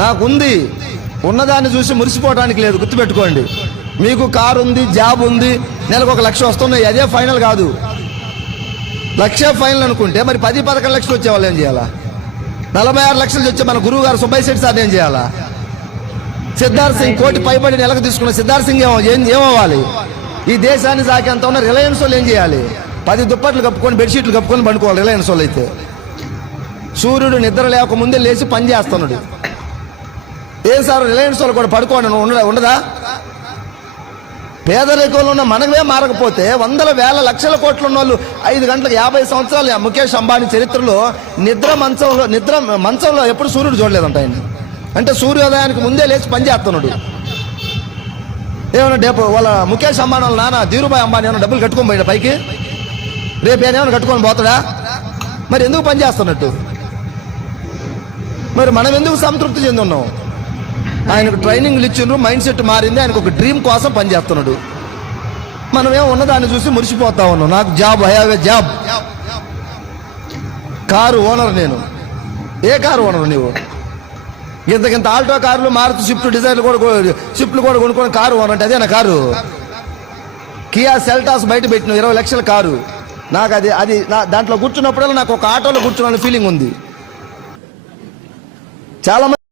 నాకుంది. ఉన్నదాన్ని చూసి మురిసిపోవడానికి లేదు గుర్తుపెట్టుకోండి. మీకు కారు ఉంది జాబ్ ఉంది నెలకు ఒక లక్ష వస్తున్నాయి అదే ఫైనల్ కాదు. లక్ష ఫైనల్ అనుకుంటే మరి పది పదకొండు లక్షలు వచ్చే వాళ్ళు ఏం చేయాలా? నలభై ఆరు లక్షలు వచ్చే మన గురువు గారు సుబ్బయ్య శెట్టి సార్ ఏం చేయాలా? సిద్ధార్థ్ సింగ్ కోటి పైబడి నెలకు తీసుకున్న సిద్ధార్థ్ సింగ్ ఏమో ఏం ఏమవ్వాలి? ఈ దేశాన్ని సాకేంత ఉన్న రిలయన్స్ వాళ్ళు ఏం చేయాలి? పది దుప్పట్లు కప్పుకొని బెడ్షీట్లు కప్పుకొని పండుకోవాలి రిలయన్స్ వాళ్ళు అయితే సూర్యుడు నిద్ర లేకముందే లేచి పని చేస్తున్నాడు. ఏం సార్ రిలయన్స్ వాళ్ళు కూడా పడుకోండి ఉండదా ఉండదా? పేదరికంలో ఉన్న మనమే మారకపోతే వందల వేల లక్షల కోట్లు ఉన్న వాళ్ళు ఐదు గంటలకు యాభై సంవత్సరాలు ఆ ముఖేష్ అంబానీ చరిత్రలో నిద్ర మంచంలో నిద్ర మంచంలో ఎప్పుడు సూర్యుడు చూడలేదంట ఆయన అంటే సూర్యోదయానికి ముందే లేచి పని చేస్తున్నాడు. డబ్బు వాళ్ళ ముఖేష్ అంబానీ వాళ్ళ నాన్న ధీరుభాయ్ అంబానీ ఏమైనా డబ్బులు కట్టుకొని పోయినా పైకి? రేపు ఏమైనా కట్టుకొని పోతాడా? మరి ఎందుకు పని చేస్తున్నట్టు? మరి మనం ఎందుకు సంతృప్తి చెంది ఉన్నాం ఆయనకు ట్రైనింగ్లు ఇచ్చిండ్రు మైండ్ సెట్ మారింది ఆయనకు ఒక డ్రీమ్ కోసం పనిచేస్తున్నాడు. ఏం ఉన్నదాన్ని చూసి మురిసిపోతా ఉన్నాం. నాకు జాబ్ హయావే ఏ జాబ్. కారు ఓనర్ నేను. ఏ కారు ఓనర్ నీవు? ఇంతకింత ఆల్టో కార్లు మారుతు స్విఫ్ట్ డిజైన్లు కూడా స్విఫ్ట్లు కూడా కొనుక్కొని కారు ఓనర్ అంటే అదే నా కారు? కియా సెల్టాస్ బయట పెట్టిన ఇరవై లక్షల కారు. నాకు అది అది నా దాంట్లో కూర్చున్నప్పుడల్లా నాకు ఒక ఆటోలో కూర్చున్న ఫీలింగ్ ఉంది. చాలా